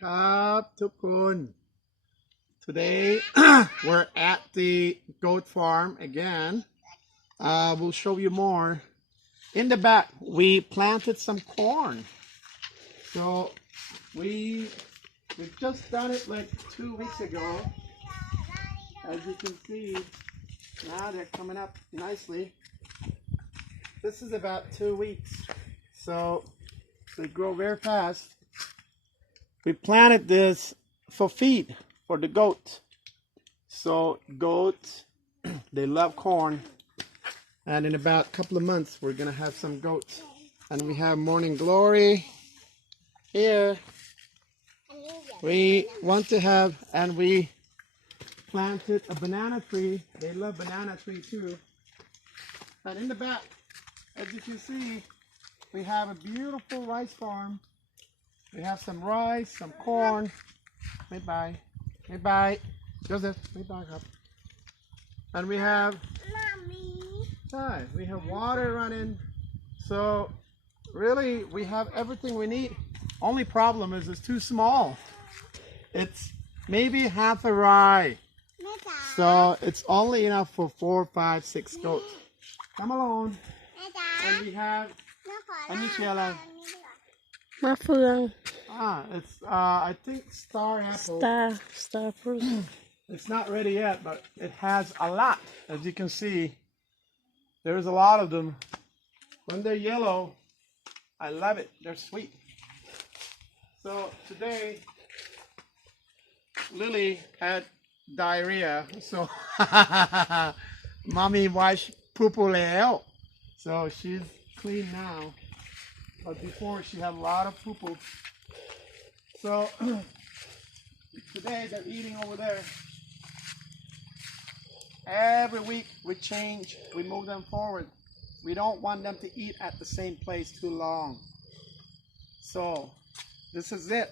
ครับทุกคน Today we're at the goat farm again. We'll show you more. In the back, we planted some corn. So we've just done it like 2 weeks ago. As you can see, now they're coming up nicely. This is about 2 weeks, so they grow very fast. We planted this for feed for the goat. So goats, they love corn. And in about a couple of months, we're going to have some goats. And we have Morning Glory here. We want to have, and we planted a banana tree. They love banana tree too. And in the back, as you can see, we have a beautiful rice farm. We have some rice, some corn. Bye-bye. Bye-bye. Joseph, bye-bye,ครับ. And we have, we have water running. So really, we have everything we need. Only problem is it's too small. It's maybe half a rye. So it's only enough for 4, 5, 6 goats. Come along. And we have, อันนี้ชื่ออะไร มะเฟือง It's I think star apple. star fruit It's not ready yet, but it has a lot. As you can see, there's a lot of them. When they're yellow, I love it. They're sweet. So today, Lily had diarrhea. So mommy washed poo-poo แล้ว So she's clean now. But before she had a lot of poo-poo. So today they're eating over there. Every week we change, we move them forward. We don't want them to eat at the same place too long. So this is it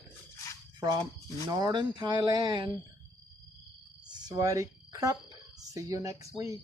from northern Thailand. Swadee krap. See you next week.